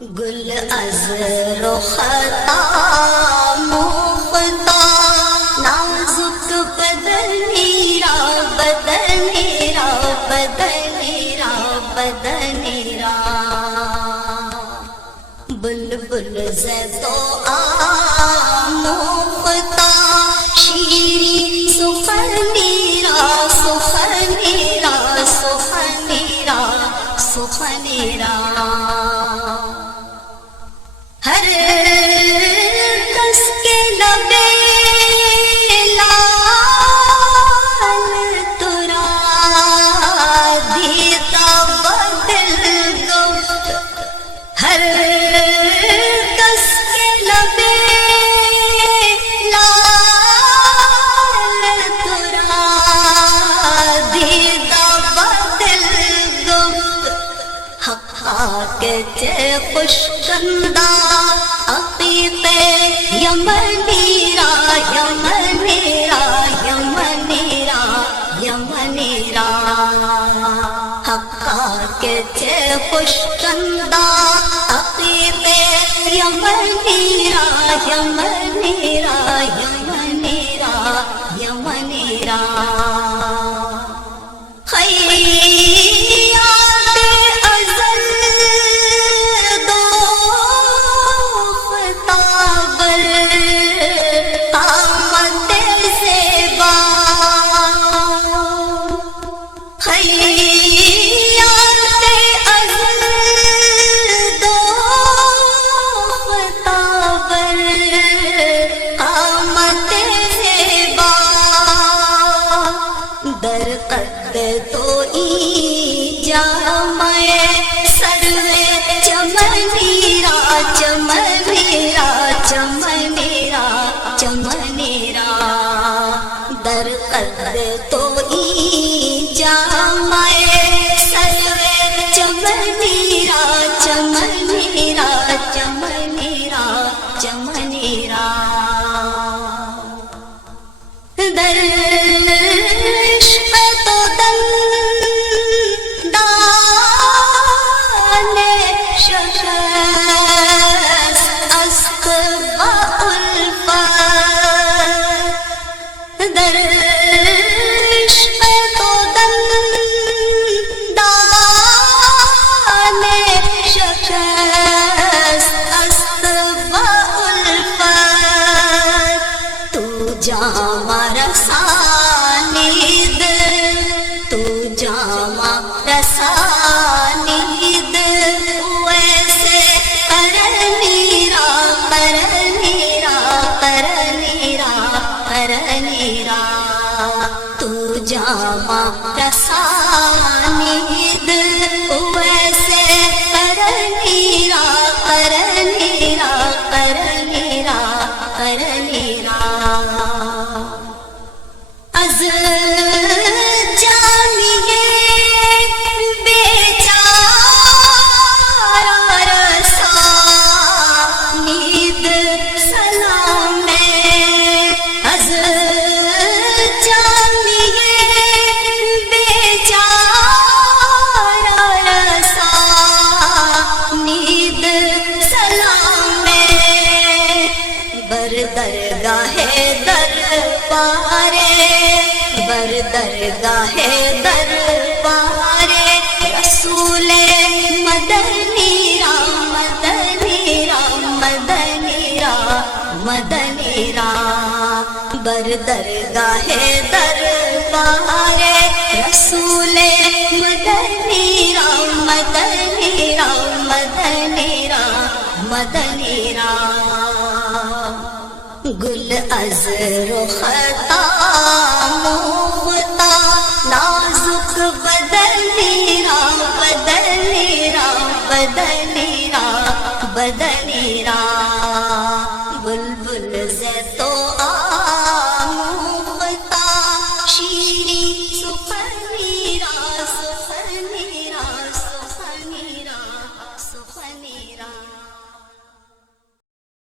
گل از رخطا مفتا نازک بدنیرا بدنیرا بدنیرا بدنیرا بلبل زدو مفتا شیری سخنیرا سخنیرا سخنیرا سخنیرا ہر کس کے لبے لال ترا دیتا بدل گفت ہر کس کے لبے لال ترا دیتا بدل گفت حقا کے خوشکندہ عقیق یمنیرا یمنیرا یمنیرا یمنیرا حقا کے خوشکندہ عقیق یمنیرا یمنیرا یمنیرا یمنیرا درگاہ دربار رسول مدنی رام مدنی رام مدنی رام مدنی رام بر درگاہ دربار رسول مدنی رام مدنی رام مدنی رام مدنی رام گل از رخطا مفتا نازک بدنیرا بدنیرا بدنیرا بدنیرا